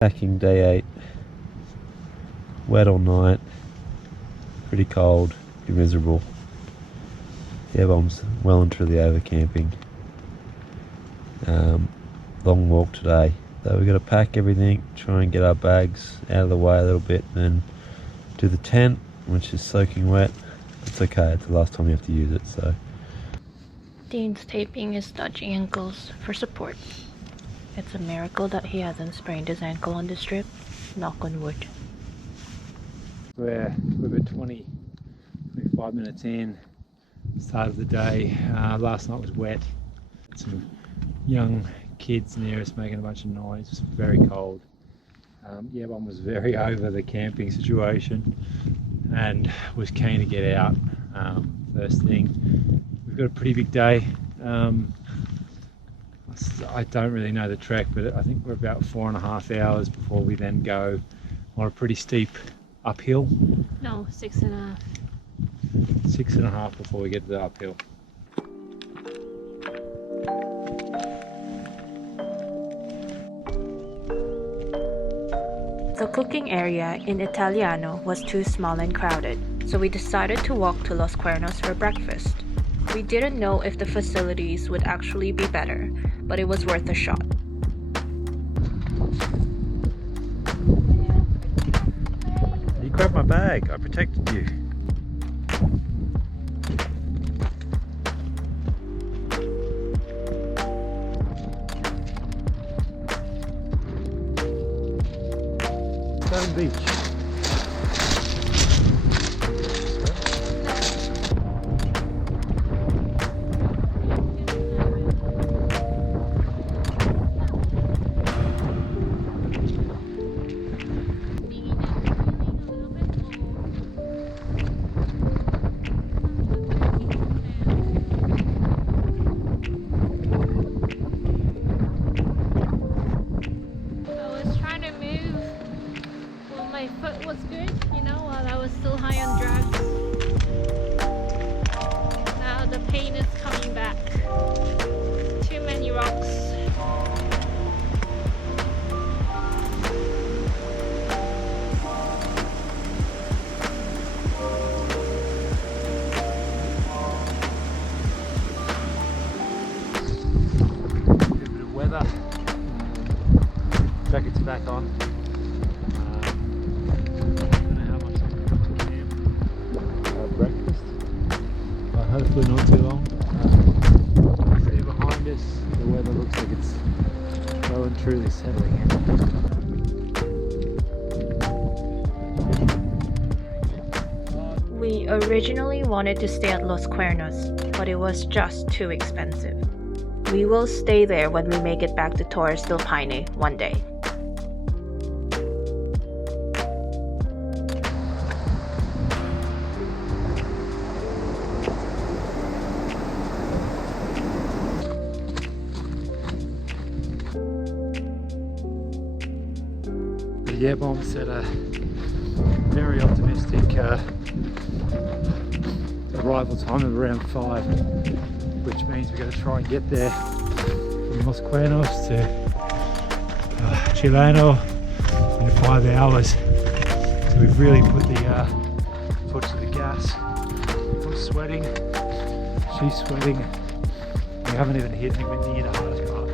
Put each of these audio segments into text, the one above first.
Packing day 8. Wet all night. Pretty cold. Pretty miserable. Yeah, bombs well and truly over camping. Long walk today. So we've got to pack everything, try and get our bags out of the way a little bit, then do the tent, which is soaking wet. It's okay, it's the last time you have to use it, so. Dean's taping his dodgy ankles for support. It's a miracle that he hasn't sprained his ankle on this trip. Knock on wood. We're about 25 minutes in. Start of the day. Last night was wet. Some young kids near us making a bunch of noise. It was very cold. One was very over the camping situation and was keen to get out first thing. We've got a pretty big day. I don't really know the trek, but I think we're about 4.5 hours before we then go on a pretty steep uphill. No, 6.5. 6.5 before we get to the uphill. The cooking area in Italiano was too small and crowded, so we decided to walk to Los Cuernos for breakfast. We didn't know if the facilities would actually be better, but it was worth a shot. You grabbed my bag, I protected you. Stone Beach. Paine is coming back. Too many rocks. A bit of weather. Jacket's back on. Don't know how much I'm going to camp. Breakfast. Hopefully not too long. See behind us, the weather looks like it's well and truly settling in. We originally wanted to stay at Los Cuernos, but it was just too expensive. We will stay there when we make it back to Torres del Paine one day. The bomb set a very optimistic arrival time of around 5, which means we're going to try and get there from Los Cuernos to Chileno in 5 hours. So we've really put the foot to the gas. I'm sweating, she's sweating. We haven't even hit anywhere near the hardest part.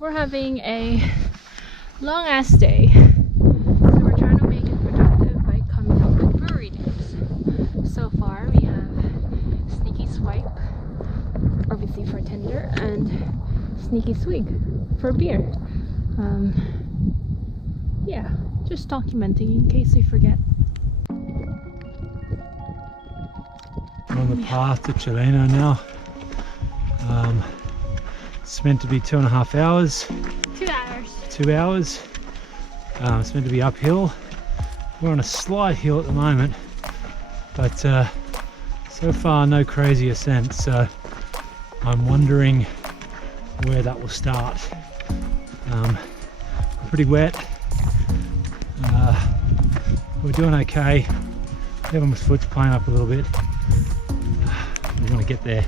We're having a long ass day, so we're trying to make it productive by coming up with brewery names. So far we have Sneaky Swipe, obviously for Tinder, and Sneaky Swig for beer. Yeah, just documenting in case we forget. We're on the path to Chileno now. It's meant to be 2.5 hours. 2 hours. 2 hours. It's meant to be uphill. We're on a slight hill at the moment, but so far no crazy ascent, so I'm wondering where that will start. Pretty wet. We're doing okay. Everyone's foot's playing up a little bit. We want to get there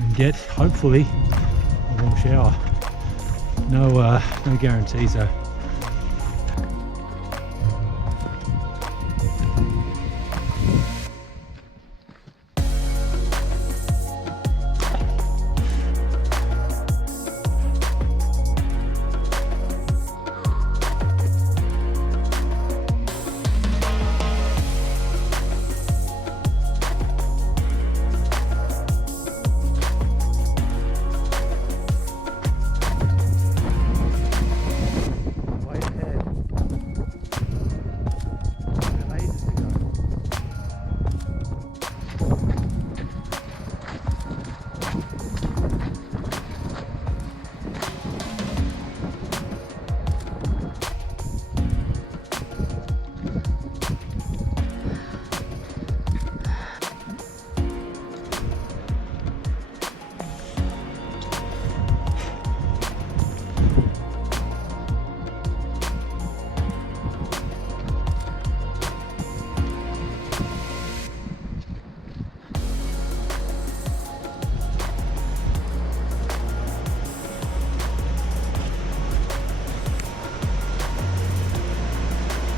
and get, hopefully, a warm shower. No guarantees though.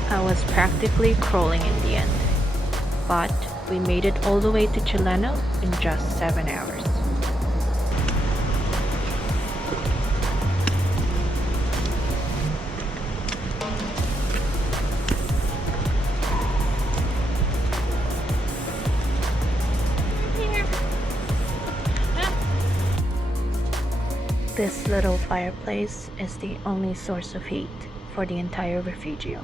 I was practically crawling in the end, but we made it all the way to Chileno in just 7 hours. This little fireplace is the only source of heat for the entire refugio.